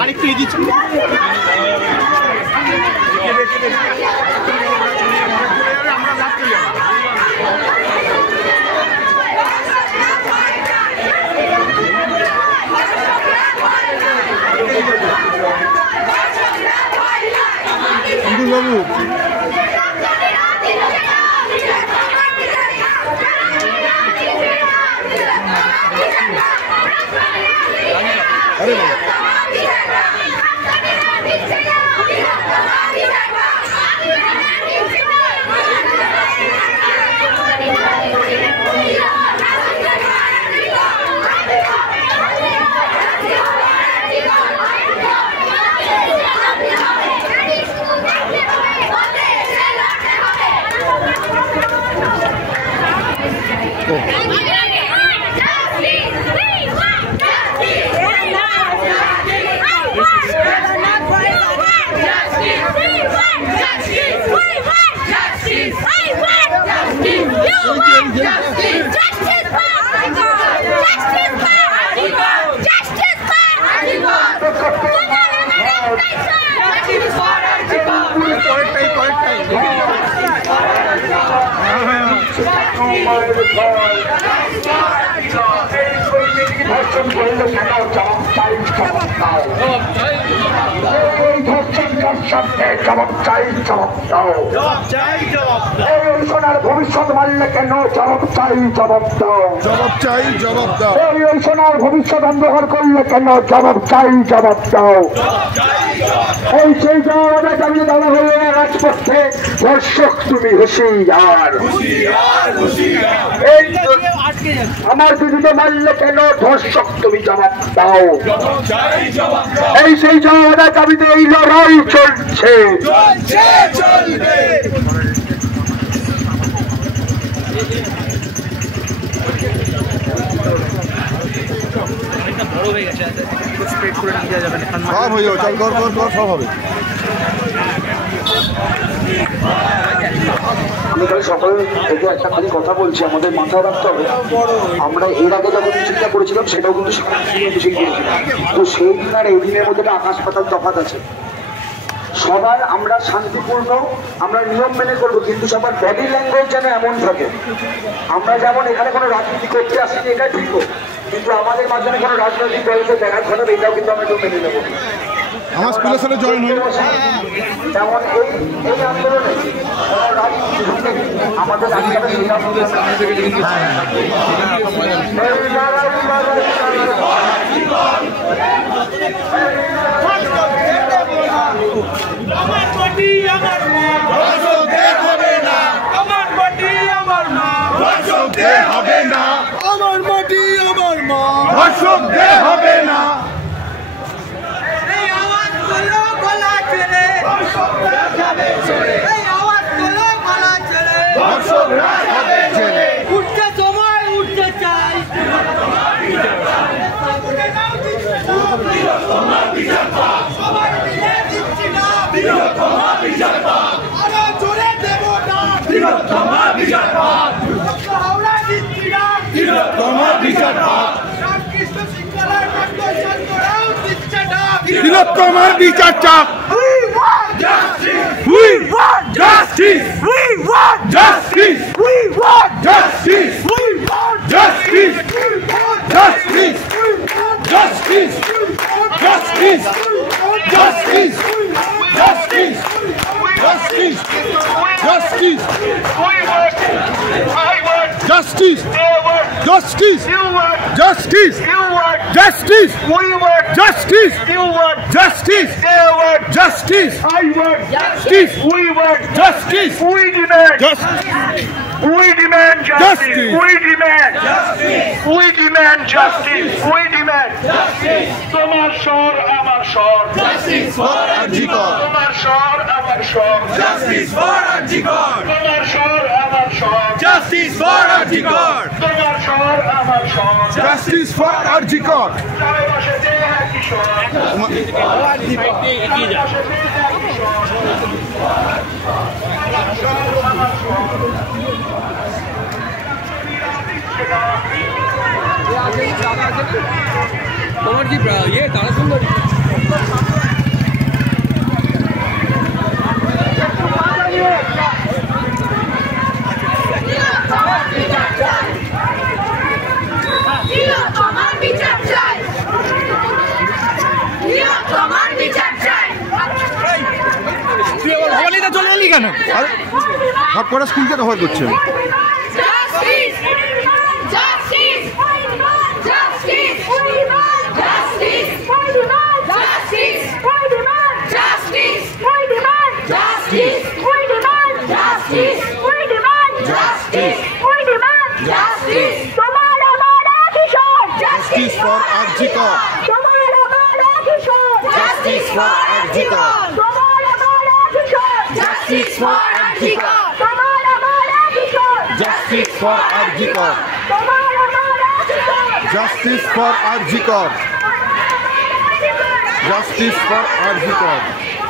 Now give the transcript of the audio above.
আরেকটু এই দিচ্ছি আমরা রাত্রে যাব বাবু अरे ভবিষ্যৎ মারলে কেন জবাব চাই জবাব দাও জবাব চাই জবাব দাও এই সোনার ভবিষ্যৎ অন্ধকার করলে কেন জবাব চাই জবাব দাও এই সেই জবাবে দাঁড়িয়ে দাঁড়া হয়ে রাজপথে দর্শক তুমি হুঁশিয়ার আমার বিরুদ্ধে মারলে কেন দর্শক তুমি জবাব দাও এই সেই জবাবে দাবিতে এই লড়াই চলছে চলবে সব হয়ে যাবে চল কর সব হবে আমি তাহলে সকালে থেকে একটা খালি কথা বলছি আমাদের মাথায় রাখতে হবে আমরা এর আগে যখন চিন্তা করেছিলাম সেটাও কিন্তু শিখিয়েছিলাম তো সেই দিন আর এই দিনের মধ্যে আকাশ পাতাল তফাৎ আছে সবার আমরা শান্তিপূর্ণ আমরা নিয়ম মেনে করবো কিন্তু সবার বডি ল্যাঙ্গুয়েজ যেন এমন থাকে আমরা যেমন এখানে কোনো রাজনীতি করতে আসিনি এটা ঠিক কিন্তু আমাদের মাঝখানে কোনো রাজনৈতিক দলকে দেখার খারাপ এটাও কিন্তু আমরা একটু মেনে নেবো আমার স্কুলের সাথে জয়েন হই যেমন এই আন্দোলনে আমাদের আমার মাটি আমার মা হবে না আমার মাটি আমার মা হবে না আমার মাটি আমার মা হবে না এই আওয়াজ গুলো গলা ছেড়ে এই আওয়াজ গুলো গলা ছেড়ে উঠতে সময় উঠতে চাই তিলোত্তমার বিচার চাপ We want justice. We want justice. We want justice. We want justice. We want justice. Justice. Justice. Justice. Justice. Justice. Justice. Justice. Justice. Justice. Justice. Justice. Justice. Justice. I want justice. We want justice. We demand justice. We demand justice. We demand justice. We demand justice. We demand justice. তোমার স্বর আমার স্বর justice for Arjikor. তোমার স্বর আমার আমার সব justice for RG Kar তোমার স্বর আমার সব জাস্টিস ফর আরজিকর তোমার স্বর আমার সব জাস্টিস ফর আরজিকর চারপাশে যে একই স্বর এগিয়ে যা তোমার কি ইয়ে তারা সুন্দর চলে এলি কেন হাত করা স্কুলকে দখল করছে Justice for Arjikor. Justice for Arjikor. Justice for Arjikor. Justice for Arjikor. Justice for Arjikor. Justice for Arjikor.